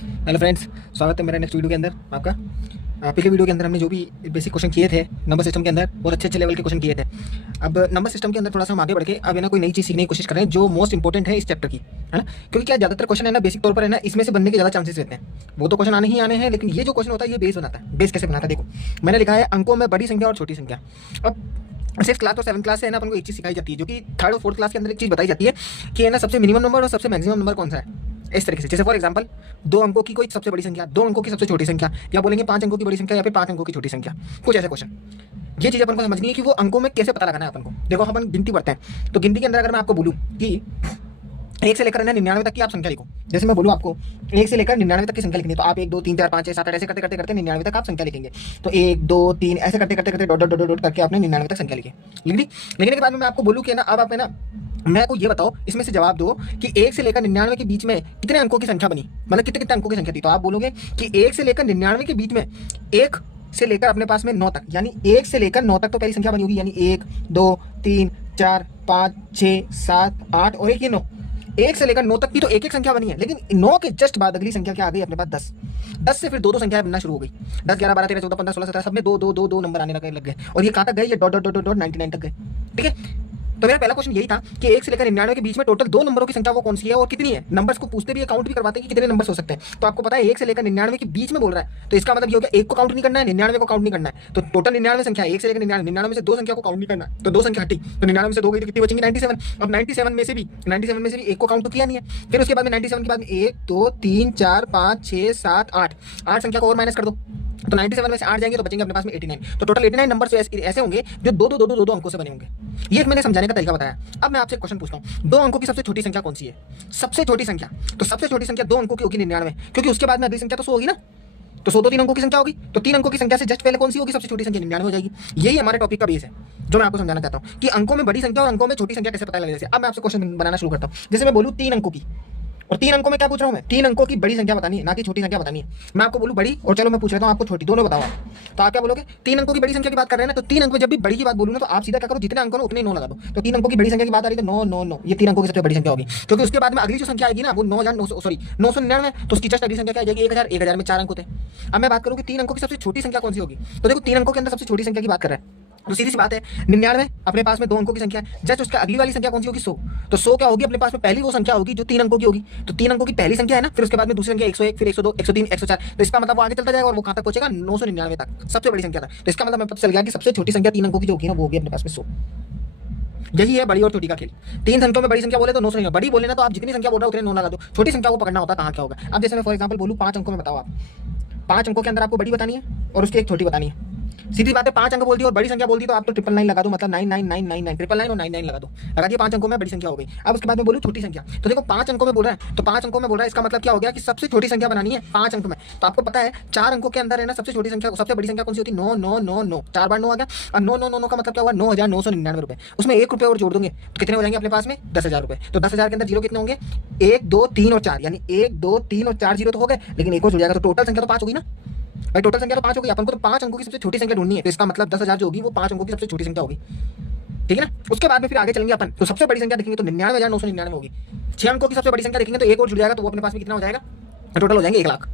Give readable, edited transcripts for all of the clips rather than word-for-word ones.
Hello friends, स्वागत है मेरे नेक्स्ट वीडियो के अंदर आपका। पिछले वीडियो के अंदर हमने जो भी बेसिक क्वेश्चन किए थे नंबर सिस्टम के अंदर, बहुत अच्छे अच्छे लेवल के क्वेश्चन किए थे। अब नंबर सिस्टम के अंदर थोड़ा सा हम आगे बढ़ के अब है ना कोई नई चीज़ सीखने की कोशिश कर रहे हैं जो मोस्ट इंपॉर्टेंट है इस चैप्टर की, है ना। क्योंकि क्या ज़्यादातर क्वेश्चन है ना बेसिक तौर पर है ना इसमें से बनने के ज़्यादा चांसेस रहते हैं। वो तो क्वेश्चन आने ही आने हैं, लेकिन ये जो क्वेश्चन होता है ये बेस बनाता है। बेस कैसे बनाता है देखो, मैंने लिखा है अंकों में बड़ी संख्या और छोटी संख्या। अब 6th क्लास और 7th क्लास से है ना अपन को एक चीज़ सिखाई जाती है, जो कि 3rd और 4th क्लास के अंदर एक चीज़ बताई जाती है कि है ना सबसे मिनिमम नंबर और सबसे मैक्सिमम नंबर कौन सा है। इस तरीके से, जैसे फॉर एग्जांपल 2 अंकों की कोई सबसे बड़ी संख्या, 2 अंकों की सबसे छोटी संख्या, या बोलेंगे 5 अंकों की बड़ी संख्या या फिर 5 अंकों की छोटी संख्या, कुछ ऐसे क्वेश्चन। ये चीज़ अपन को समझनी है कि वो अंकों में कैसे पता लगाना है अपन को। देखो अपन गिनती पढ़ते हैं, तो गिनती के अंदर अगर मैं आपको बोलूँ कि 1 से लेकर 99 तक की आप संख्या लिखो, जैसे मैं बोलूँ आपको 1 से लेकर 99 तक की संख्या लिखनी है, तो आप 1 2 3 4 5 6 7 8 ऐसे करते करते करते 99 तक आप संख्या लिखेंगे। तो 1 2 3 ऐसे करते करते करते डॉट डॉट डॉट डॉट करके आपने 99 तक संख्या लिखी। लिखने के बाद में मैं आपको बोलूँ कि ना अब आप है ना मैं को ये बताओ, इसमें से जवाब दो कि 1 से लेकर 99 के बीच में कितने अंकों की संख्या बनी, मतलब कितने कितने अंकों की संख्या थी। तो आप बोलोगे कि 1 से लेकर 99 के बीच में 1 से लेकर अपने पास में 9 तक, यानी 1 से लेकर 9 तक तो पहली संख्या बनी होगी, यानी 1 2 3 4 5 6 7 8 और एक ये 9। 1 से लेकर 9 तक की तो एक एक संख्या बनी है, लेकिन 9 के जस्ट बाद अगली संख्या क्या आ गई अपने पास 10। 10 से फिर दो दो संख्याएं बनना शुरू हो गई। 10 11 12 13 14 15 16 17 सब में दो दो दो दो नंबर आने लग गए। और ये कहाँ तक गए, ये डॉट डॉट डॉट डॉट 99 तक गए। ठीक है, तो मेरा पहला क्वेश्चन यही था कि 1 से लेकर 99 के बीच में टोटल 2 नंबरों की संख्या वो कौन सी है और कितनी है। नंबर्स को पूछते भी, काउंट भी करवाते हैं कि कितने नंबर्स हो सकते हैं। तो आपको पता है 1 से लेकर 99 के बीच में बोल रहा है, तो इसका मतलब ये हो गया 1 को काउंट नहीं करना है, 99 को काउंट नहीं करना है। तो टोटल 99 संख्या, 1 से लेकर 99 में से 2 संख्या को काउंट नहीं करना है, तो 2 संख्या हटी, तो 99 में से 2 गई तो कितनी बचेंगी 97। अब 97 में से भी 1 को काउंट तो किया नहीं है। फिर उसके बाद में 97 के बाद में 1 2 3 4 5 6 7 8 संख्या को और माइनस कर दो, तो 97 में से 8 जाएंगे तो बचेंगे अपने पास में 89। तो टोटल 89 नंबर ऐसे होंगे जो दो अंकों से बने होंगे। ये एक मैंने समझाने का तरीका बताया। अब मैं आपसे क्वेश्चन पूछता हूँ, 2 अंकों की सबसे छोटी संख्या कौन सी है। सबसे छोटी संख्या, तो सबसे छोटी संख्या 2 अंकों की होगी 99, क्योंकि उसके बाद में अगली संख्या तो 100 होगी ना। तो 100 तो 3 अंकों की संख्या होगी, तो 3 अंकों की संख्या से जस्ट पहले कौन सी होगी, सबसे छोटी संख्या 99 हो जाएगी। यही हमारे टॉपिक का बेस है, जो मैं आपको समझाना चाहता हूँ कि अंकों में बड़ी संख्या और अंकों में छोटी संख्या कैसे पता लगे। जैसे अब मैं आपसे क्वेश्चन बनाना शुरू करता हूँ, जैसे मैं बोलूँ 3 अंकों की, और 3 अंकों में क्या पूछ रहा हूं मैं, 3 अंकों की बड़ी संख्या बतानी है, ना कि छोटी संख्या बतानी है। मैं आपको बोलूं बड़ी, और चलो मैं पूछ लेता हूं आपको छोटी, दोनों बताओ आप। तो आप क्या बोलोगे, 3 अंकों की बड़ी संख्या की बात कर रहे हैं ना, तो 3 अंकों में जब भी बड़ी की बात बोलूं ना, तो आप सीधा क्या करो, जितने अंक हो उतने 9 लगा दो। तो 3 अंकों की बड़ी संख्या की बात आ रही है तो 9 9 9, ये 3 अंकों की सबसे बड़ी संख्या होगी। क्योंकि उसके बाद में अगली जो संख्या आएगी ना वो 999, तो उसकी जस्ट अगली संख्या क्या आ जाएगी 1000। 1000 में 4 अंक होते हैं। अब मैं बात करूं कि 3 अंकों की सबसे छोटी संख्या कौन सी होगी, तो देखो 3 अंकों के अंदर सबसे छोटी संख्या की बात कर रहे हैं, तो सीधी सी बात है 99 अपने पास में 2 अंकों की संख्या है, जस्ट उसका अगली वाली संख्या कौन सी होगी 100। तो 100 क्या होगी अपने पास में, पहली वो संख्या होगी जो 3 अंकों की होगी। तो 3 अंकों की पहली संख्या है ना, फिर उसके बाद में दूसरी संख्या 101, फिर 102 103 104, तो इसका मतलब वो आगे चलता जाएगा और वो कहां तक पहुंचेगा 999 तक, सबसे बड़ी संख्या तक। तो इसका मतलब मैं पता चल गया कि सबसे छोटी संख्या 3 अंकों की जो होगी ना वो होगी अपने पास में 100। यही है बड़ी और छोटी का खेल। 3 संख्याओं में बड़ी संख्या बोले तो 9 संख्या, बड़ी बोले ना तो आप जितनी संख्या बोल रहे हो उतने 9 लगा दो। छोटी संख्या को पकड़ना होता है कहां क्या होगा। अब जैसे मैं फॉर एग्जांपल बोलूं 5 अंकों में बताओ आप, 5 अंकों के अंदर आपको बड़ी बतानी है और उसकी एक छोटी बतानी है। सीधी बात है, 5 अंक बोल दी और बड़ी संख्या बोल दी तो आप तो 999 लगा दो, मतलब 99999 999 और 99 लगा दो, लगा दिए 5 अंकों में बड़ी संख्या हो गई। अब उसके बाद में बोलूं छोटी संख्या, तो देखो 5 अंकों में बोल रहा है, तो 5 अंकों में बोल रहा है, इसका मतलब क्या हो गया कि सबसे छोटी संख्या बनानी है 5 अंक में। तो आपको पता है 4 अंकों के अंदर है ना सबसे छोटी संख्या, सबसे बड़ी संख्या कौन सी होती है 9999, 4 बार 9 आ गया। अब 999 का मतलब क्या हुआ 9999 रुपए, उसमें 1 रुपये और जोड़ दोगे तो कितने हो जाएंगे अपने पास में 10,000 रुपए। तो 10,000 के अंदर जीरो कितने होंगे 1 2 3 और 4, यानी 1 2 3 और 4 जीरो तो हो गए, लेकिन एक और जुड़ जाएगा, तो टोटल संख्या तो 5 होगी ना भाई। टोटल संख्या तो 5 होगी, अपन को तो 5 अंकों की सबसे छोटी संख्या ढूंढनी है, तो इसका मतलब 10,000 जो होगी वो 5 अंकों की सबसे छोटी संख्या होगी। ठीक है ना, उसके बाद में फिर आगे चलेंगे अपन, तो सबसे बड़ी संख्या देखेंगे तो 99,999 होगी। 6 अंकों की सबसे बड़ी संख्या देखेंगे तो एक और जुड़ जाएगा, तो वो अपने पास में कितना हो जाएगा, टोटल हो जाएंगे 1 लाख।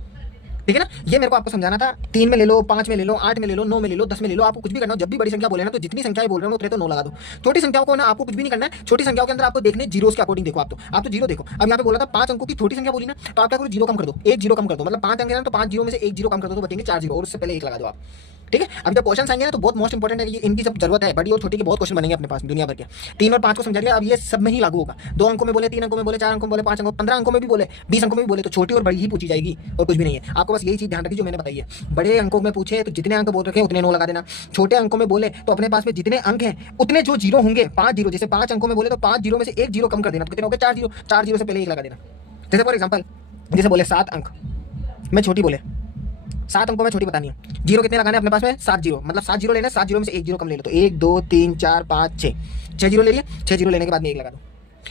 ठीक है ना, ये मेरे को आपको समझाना था। 3 में ले लो, 5 में ले लो, 8 में ले लो, 9 में ले लो, 10 में ले लो, आपको कुछ भी करना हो। जब भी बड़ी संख्या बोले ना तो जितनी संख्याएं बोल रहे हो उतने तो 9 लगा दो। छोटी संख्याओं को ना आपको कुछ भी नहीं करना है, छोटी संख्याओं के अंदर आपको देखने जीरोस के अकॉर्डिंग देखो। आप तो जीरो देखो। अब यहाँ पे बोला था 5 अंकों की छोटी संख्या बोली ना, तो आप क्या करो जीरो कम कर दो, 1 जीरो कम कर दो, मतलब 5 अंक है ना तो 5 जीरो में से 1 जीरो कम कर दो तो बचेंगे 4 जीरो, और उससे पहले 1 लगा दो आप। ठीक है, अब जब क्वेश्चन आएंगे ना तो बहुत मोस्ट इंपॉर्टेंट है, ये इनकी सब जरूरत है। बड़ी और छोटी के बहुत क्वेश्चन बनेंगे अपने पास दुनिया भर के। 3 और 5 को समझा लिया, अब ये सब में ही लागू होगा। 2 अंकों में बोले, 3 अंकों में बोले, 4 अंकों में बोले, 5 अंकों 15 अंकों में भी बोले, 20 अंकों में भी बोले, तो छोटी और बड़ी ही पूछी जाएगी और कुछ भी नहीं है। आपको बस यही चीज ध्यान रखिए जो मैंने बताई है। बड़े अंकों में पूछे तो जितने अंक बोल रखे उतने 9 लगा देना। छोटे अंकों में बोले तो अपने पास में जितने अंक हैं उतने जो जीरो होंगे 5 जीरो, जैसे 5 अंकों में बोले तो 5 जीरो में से 1 जीरो कम कर देना, तो कितने हो गए 4 जीरो। 4 जीरो से पहले 1 लगा देना। जैसे फॉर एग्जाम्पल जैसे बोले 7 अंक में छोटी बोले, 7 अंकों में छोटी बतानी है, जीरो कितने लगाने अपने पास में 7 जीरो, मतलब 7 जीरो लेना, 7 जीरो में से 1 जीरो कम ले लो, तो 1 2 3 4 5 6 जीरो ले लिए, 6 जीरो लेने के बाद में 1 लगा दो।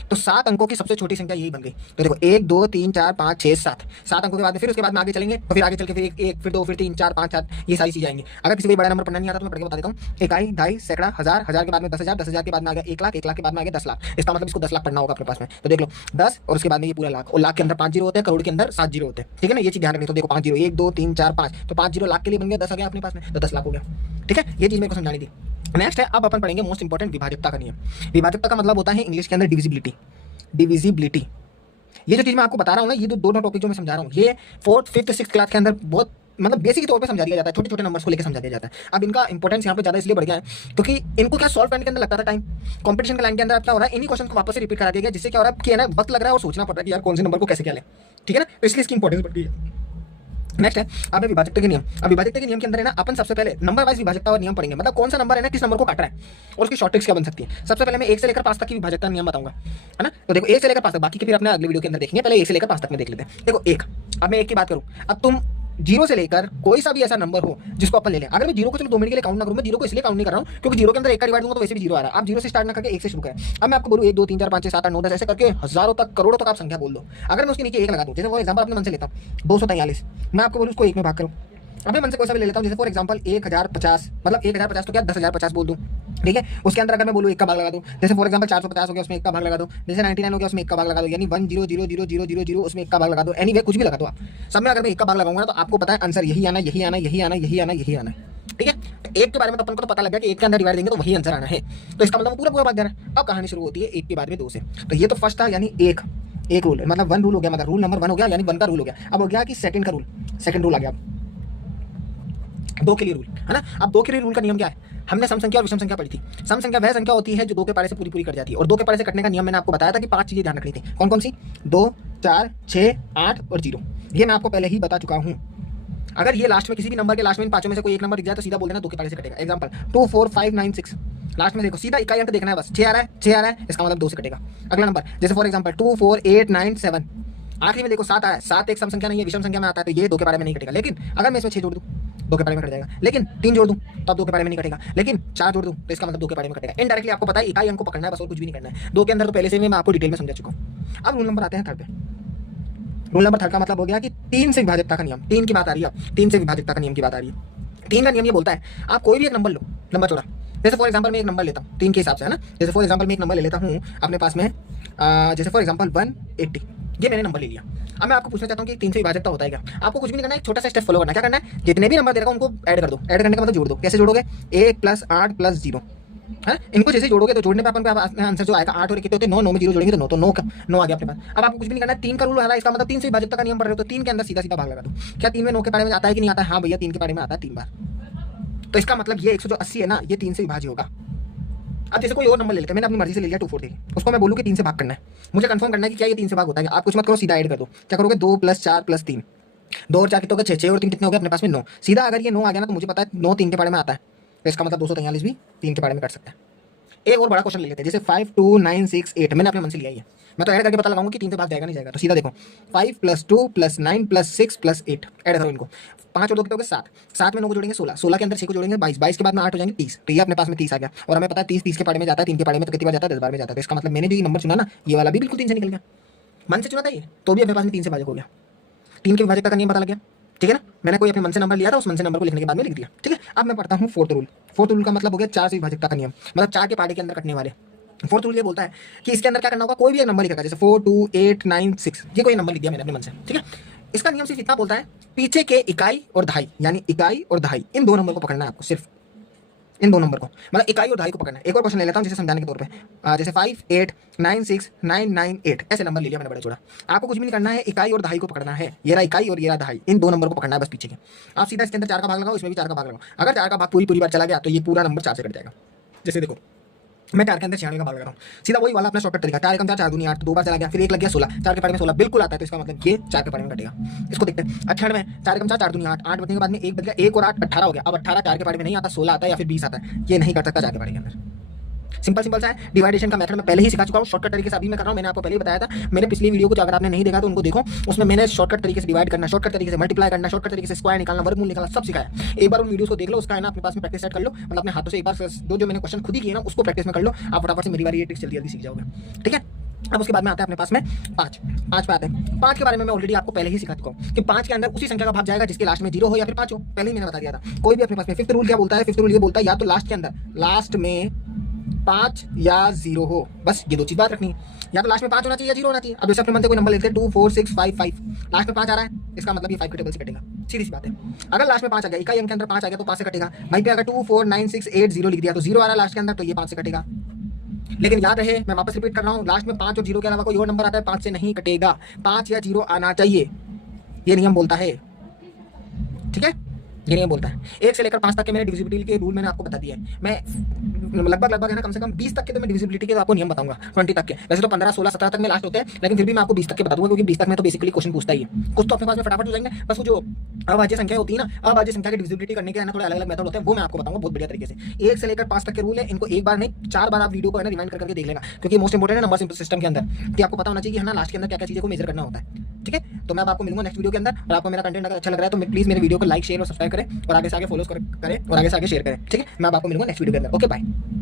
तो 7 अंकों की सबसे छोटी संख्या यही बन गई। तो देखो 1 2 3 4 5 6 7, 7 अंकों के बाद में फिर उसके बाद में आगे चलेंगे तो फिर आगे चल के फिर 1 फिर 2 फिर 3 4 5 7 ये सारी चीजें आएंगी। अगर किसी को बड़ा नंबर पढ़ना नहीं आता तो मैं पढ़ के बता देता हूँ। इकाई, ढाई, सैकड़ा, हजार, हजार के बाद में 10,000, 10,000 के बाद में आ गया 1 लाख, 1 लाख के बाद में आ गया 10 लाख। इसका मतलब इसको 10 लाख पढ़ना होगा अपने पास में। तो देख लो 10 और उसके बाद में ये पूरा लाख, और लाख के अंदर 5 जीरो होते हैं, करोड़ के अंदर 7 जीरो होते हैं। ठीक है ना, ये चीज ध्यान रखनी। तो देखो 5 जीरो 1 2 3 4 5, तो 5 जीरो लाख के लिए बन गया, 10 आ गया अपने पास में, तो 10 लाख हो गया। ठीक है, ये चीज मेरे को समझानी थी। नेक्स्ट है, अब अपन पढ़ेंगे मोस्ट इंपॉर्टेंट विभाजकता का नियम। विभाजकता का मतलब होता है इंग्लिश के अंदर डिविजिबिलिटी। डिविजिबिलिटी, ये जो चीज मैं आपको बता रहा हूँ ना, ये जो दोनों टॉपिक जो मैं समझा रहा हूँ, ये 4th 5th 6th क्लास के अंदर बहुत मतलब बेसिक तौर पे समझा दिया जाता है, छोटे छोटे नंबर्स को लेकर समझा दिया जाता है। अब इनका इंपॉर्टेंस यहाँ पे ज्यादा इसलिए बढ़ गया है क्योंकि इनको क्या सॉल्व करने के अंदर लगता था टाइम। कंपटीशन के लाइन के अंदर क्या हो रहा है, इन्हीं क्वेश्चन को वापस से रिपीट करा दिया गया, जिससे क्या हो रहा है कि है ना वक्त लग रहा है और सोचना पड़ रहा है कि यार कौन से नंबर को कैसे क्या लें। ठीक है ना, तो इसलिए इसकी इंपॉर्टेंस बढ़ गई है। नेक्स्ट है अब है विभाजकता के नियम। अब विभाजकता के नियम के अंदर है ना अपन सबसे पहले नंबर वाइज विभाजकता और नियम पढ़ेंगे, मतलब कौन सा नंबर है ना किस नंबर को काट रहा है और उसकी शॉर्ट ट्रिक्स क्या बन सकती है। सबसे पहले मैं 1 से लेकर 5 तक की विभाजकता नियम बताऊंगा, है ना। तो देखो 1 से लेकर 5 तक, बाकी के फिर अपने अगले वीडियो के अंदर देखेंगे, पहले 1 से लेकर 5 तक में देख लेते हैं। देखो 1, अब मैं 1 की बात करूं, अब तुम 0 से लेकर कोई सा भी ऐसा नंबर हो जिसको अपन ले लें। अगर मैं 0 को चलो 2 मिनट के लिए काउंट ना करूं, मैं 0 को इसलिए काउंट नहीं कर रहा हूं क्योंकि 0 के अंदर 1 का डिवाइड दूंगा तो वैसे भी 0 आ रहा है। आप 0 से स्टार्ट ना करके 1 से शुरू करें। अब मैं आपको बोलूं 1 2 3 4 5 6 7 8 9 10 ऐसे करके हजारों तक करोड़ों तक आप संख्या बोल दो। अगर मैं उसके नीचे 1 लगा दूं, जैसे फॉर एग्जांपल अपने मन से लेता हूं 243, मैं आपको बोलूं उसको 1 में भाग करूं। अपने मन से कोई सा भी ले लेता हूं, जैसे फॉर एग्जांपल 1050, मतलब 1050 तो क्या 10,050 बोल दूं। ठीक है, उसके अंदर अगर मैं बोलूं 1 का भाग लगा दूं, जैसे फॉर एग्जांपल 450 हो गया उसमें 1 का भाग लगा दो, जैसे 99 हो गया उसमें 1 का भाग लगा दो, यानी 1,0,0,0,0,0 उसमें 1 का भाग लगा दो। एनीवे कुछ भी लगा दो आप, सब में अगर मैं 1 का भाग लगाऊंगा ना तो आपको पता है आंसर यही आना, यही आना, यही आना, यही आना, यही आना। ठीक है, तो 1 के बारे में तो अपन को तो पता लग गया कि 1 के अंदर डिवाइड देंगे तो वही आंसर आना है, तो इसका मतलब पूरा पूरा भाग देना है। अब कहानी शुरू होती है 1 के बाद में 2 से। तो ये तो फर्स्ट था, यानी एक रूल, मतलब 1 रूल हो गया, मतलब रूल नंबर 1 हो गया, यानी 1 का रूल हो गया। अब हो गया कि सेकंड का रूल, सेकंड रूल आ गया। 2 के लिए रूल है ना। अब 2 के लिए रूल का नियम क्या है, हमने सम संख्या और विषम संख्या पढ़ी थी। सम संख्या वह संख्या होती है जो 2 के पारे से पूरी पूरी कट जाती है, और 2 के पारे से कटने का नियम मैंने आपको बताया था कि 5 चीजें ध्यान रखनी थी। कौन कौन सी, 2 4 6 8 और 0, ये मैं आपको पहले ही बता चुका हूं। अगर ये लास्ट में किसी भी नंबर के लास्ट में इन पांचों में से कोई एक नंबर दिख जाए तो सीधा बोल देना 2 के पारे से कटेगा। एग्जांपल 2 4 5 9 6, लास्ट में देखो सीधा इकाई अंक देखना है, बस 6 आ रहा है, 6 आ रहा है, इसका मतलब 2 से कटेगा। अगला नंबर जैसे फॉर एग्जांपल 2 4 8 9 7, आखिरी में देखो 7 आया, 7 एक सम संख्या नहीं है, विषम संख्या में आता है, तो ये 2 के बारे में नहीं कटेगा। लेकिन अगर मैं इसमें 6 जोड़ दूं 2 के बारे में कट जाएगा, लेकिन 3 जोड़ दूं तब 2 के बारे में नहीं कटेगा, लेकिन 4 जोड़ दूं तो इसका मतलब 2 के बारे में कटेगा। इनडायरेक्टली आपको पता है इकाई अंक को पकड़ना है बस, और कुछ भी नहीं करना है। 2 के अंदर तो पहले से मैं आपको डिटेल में समझा चुका हूं। अब रूल नंबर आते हैं 3rd पे। रूल नंबर 3rd का मतलब हो गया कि 3 से विभाजकता का नियम, 3 की बात आ रही है, 3 से विभाजकता का नियम की बात आ रही है। 3 का नियम ये बोलता है आप कोई भी एक नंबर लो, लंबा चौड़ा, जैसे फॉर एग्जांपल मैं एक नंबर लेता हूँ 3 के हिसाब से, है ना। जैसे फॉर एग्जांपल मैं एक नंबर ले लेता हूँ अपने पास में, जैसे फॉर एग्जांपल 180, ये मैंने नंबर ले लिया। अब मैं आपको पूछना चाहता हूँ कि 3 से विभाजकता होता है क्या। आपको कुछ भी नहीं करना है, एक छोटा सा स्टेप फॉलो करना है। क्या करना है, जितने भी नंबर दे रखा हूं उनको ऐड कर दो। ऐड करने का मतलब जोड़ दो। कैसे जोड़ोगे, 1 + 8 + 0 है। इनको जैसे जोड़ोगे तो जोड़ने पे अपन पे आंसर जो आएगा 8 और कितने होते हैं 9, 9 में 0 जोड़ेंगे तो 9, तो 9 आ गया अपने पास। अब आपको कुछ भी नहीं करना है, 3 का रूल है, इसका मतलब 3 से विभाजकता का नियम पढ़ रहे हो तो 3 के अंदर सीधा सीधा भाग लगा दो। क्या 3 में 9 के बारे में आता है कि नहीं आता है, हाँ भैया 3 के बारे में आता है 3 बार, तो इसका मतलब ये 180 है ना, ये 3 से विभाज्य होगा। अब जैसे कोई और नंबर ले लेते हैं, मैंने अपनी मर्जी से ले लिया 240, उसको मैं बोलूँ कि 3 से भाग करना है, मुझे कंफर्म करना है कि क्या ये 3 से भाग होता है। आप कुछ मत करो, सीधा ऐड कर दो। क्या करोगे, 2 + 4 + 3, 2 और 4 कितने हो गए 6, 6 और 3 कितने हो गए अपने पास में 9। सीधा अगर ये 9 आ गया ना तो मुझे पता है 9 3 के बारे में आता है, तो इसका मतलब 243 भी 3 के बारे में कट सकता है। एक और बड़ा क्वेश्चन ले लेते हैं, जैसे 5 2 9 6 8, मैंने अपने मन से लिया है, मैं तो ऐड करके पता लगाऊंगा कि 3 से भाग जाएगा नहीं जाएगा। तो सीधा देखो 5 + 2 + 9 + 6 + 8, ऐड करो इनको, 5 और 2 कितने हो गए 7, 7 में 9 को जोड़ेंगे 16, 16 के अंदर 6 को जोड़ेंगे 22, 22 के बाद में 8 हो जाएंगे 30, तो ये अपने पास में 30 आ गया। और हमें पता है 30 30 के पारे में जाता है, 3 के पारे में तो कितनी बार जाता है 10 बार में जाता है। तो इसका मतलब मैंने जो ये नंबर चुना ना, ये वाला भी बिल्कुल 3 से निकल गया, मन से चुना था ये, तो भी अपने पास में 3 से भाजक हो गया। 3 के विभाजकता का नियम पता लग गया, ठीक है ना। मैंने कोई अपने मन से नंबर लिया था, उस मन से नंबर को लिखने के बाद में लिख दिया, ठीक है। अब मैं पढ़ता हूँ 4th रूल। 4th रूल का मतलब हो गया 4 से विभाजकता का नियम, मतलब 4 के पारे के अंदर कटने वाले। 4th रूल ये बोलता है कि इसके अंदर क्या करना होगा, कोई भी एक नंबर लिखेगा, जैसे 4 2 8 9 6, ये कोई नंबर लिख दिया मैंने अपने मन से, ठीक है। इसका नियम सिर्फ इतना बोलता है, पीछे के इकाई और दहाई, यानी इकाई और दहाई इन 2 नंबर को पकड़ना है आपको, सिर्फ इन 2 नंबर को, मतलब इकाई और दहाई को पकड़ना है। एक और क्वेश्चन ले लेता हूँ जैसे समझाने के तौर पे, जैसे 5 8 9 6 9 9 8, ऐसे नंबर ले लिया मैंने बड़ा छोड़ा। आपको कुछ भी नहीं करना है, इकाई और दहाई को पकड़ना है। ये रहा इकाई और ये रहा दहाई, इन 2 नंबर को पकड़ना है बस पीछे के। आप सीधा इसके अंदर 4 का भाग लगाओ, इसमें भी 4 का भाग लगाओ। अगर 4 का भाग पूरी बार चला गया तो ये पूरा नंबर 4 से कट जाएगा। जैसे देखो मैं 4 के अंदर 96 का भाग लगा रहा हूँ, सीधा वही वाला अपना शॉर्टकट तरीका, 4 एकम 4 4 दूनी 8, 2 बार चला गया, फिर 1 लग गया 16, 4 के पारे में 16 बिल्कुल आता है, तो इसका मतलब ये 4 के पारे में कटेगा। इसको देखते हैं 98, 4 एकम 4 4 दूनी 8, 8 बचने के बाद में 1 बच गया, 1 और 8 18 हो गया। अब 18 4 के पारे में नहीं आता, 16 आता है या फिर 20 आता है, ये नहीं कर सकता 4 के पारे के अंदर। सिंपल सा है। डिवाइडेशन का मेथड मैं पहले ही सिखा चुका हूँ, शॉर्टकट तरीके से अभी मैं कर रहा हूँ, मैंने आपको पहले ही बताया था। मेरे पिछली वीडियो को अगर आपने नहीं देखा तो उनको देखो, उसमें मैंने शॉर्टकट तरीके से डिवाइड करना, शॉर्टकट तरीके से मल्टीप्लाई करना, शॉर्टकट तरीके से स्क्वायर निकालना, वर्गमूल निकालना, सब सिखाया। एक बार उन वीडियोस को देख लो, उसका है ना अपने पास में प्रैक्टिस सेट कर लो, मतलब अपने हाथों से एक बार जो मैंने क्वेश्चन खुद ही किए ना उसको प्रैक्टिस में कर लो, आप फटाफट से मेरी बार ये ट्रिक्स जल्दी जल्दी सीख जाओगे, ठीक है। अब उसके बाद में आता है अपने पास में 5 5 पे आते हैं। 5 के बारे में मैं ऑलरेडी आपको पहले ही सिखा चुका हूँ कि 5 के अंदर उसी संख्या का भाग जाएगा जिसके लास्ट में 0 हो या फिर 5 हो। पहले ही मैंने बता दिया था। कोई भी अपने पास में फिफ्थ रूल क्या बोलता है, फिफ्थ रूल ये बोलता है या तो लास्ट के अंदर लास्ट में 5 या 0 हो, बस ये दो चीज बात रखनी है। या तो लास्ट में 5 होना चाहिए या 0 होना चाहिए। अब जैसे अपने मन से कोई नंबर लेते हैं 2 4 6 5 5, लास्ट में 5 आ रहा है, इसका मतलब ये 5 के टेबल से कटेगा, सीधी सी बात है। अगर लास्ट में 5 आ गया, इकाई अंक के अंदर 5 आ गया तो 5 से कटेगा। वहीं पे अगर 2 4 9 6 8 0 लिख दिया तो 0 आ रहा है लास्ट के अंदर, तो ये 5 से कटेगा। लेकिन याद रहे, मैं वापस रिपीट कर रहा हूँ, लास्ट में 5 और 0 के अलावा कोई और नंबर आता है 5 से नहीं कटेगा, 5 या 0 आना चाहिए, ये नियम बोलता है। ठीक है, ये नियम बोलता है। 1 से लेकर 5 तक के मेरे डिविजिबिलिटी के रूल मैंने आपको बता दिया है। मैं लगभग है ना, कम से कम 20 तक के तो मैं डिविजिबिलिटी के तो आपको नियम बताऊंगा, 20 तक के। वैसे तो 15 16 17 तक में लास्ट होते हैं, लेकिन फिर भी मैं आपको 20 तक के बता दूंगा, क्योंकि 20 तक में तो बेसिकली क्वेश्चन पूछता ही है। कुछ तो अपने पास में फटाफट हो जाएंगे, बस वो जो अभाज्य संख्या होती है ना, अभाज्य संख्या की डिविजिबिलिटी करने के ना थोड़े अलग अलग मेथड होते हैं, वो मैं आपको बताऊंगा बहुत बढ़िया तरीके से। 1 से लेकर 5 तक के रूल है, इनको एक बार नहीं 4 बार आप वीडियो को है ना रिवाइंड करके देख लेना, क्योंकि मोस्ट इंपोर्टेंट है नंबर सिस्टम के अंदर कि आपको पता होना चाहिए कि है ना लास्ट के अंदर क्या क्या चीज़ों को मेजर करना होता है। ठीक है, तो मैं आपको मिलूंगा नेक्स्ट वीडियो के अंदर। और आपको मेरा कंटेंट अगर अच्छा लग रहा है तो प्लीज मेरे वीडियो को लाइक शेयर और सब्सक्राइब करें और आगे से आगे फॉलो करें और आगे से आगे शेयर करें। ठीक है, मैं आपको मिलूंगा नेक्स्ट वीडियो के अंदर। Okay, bye.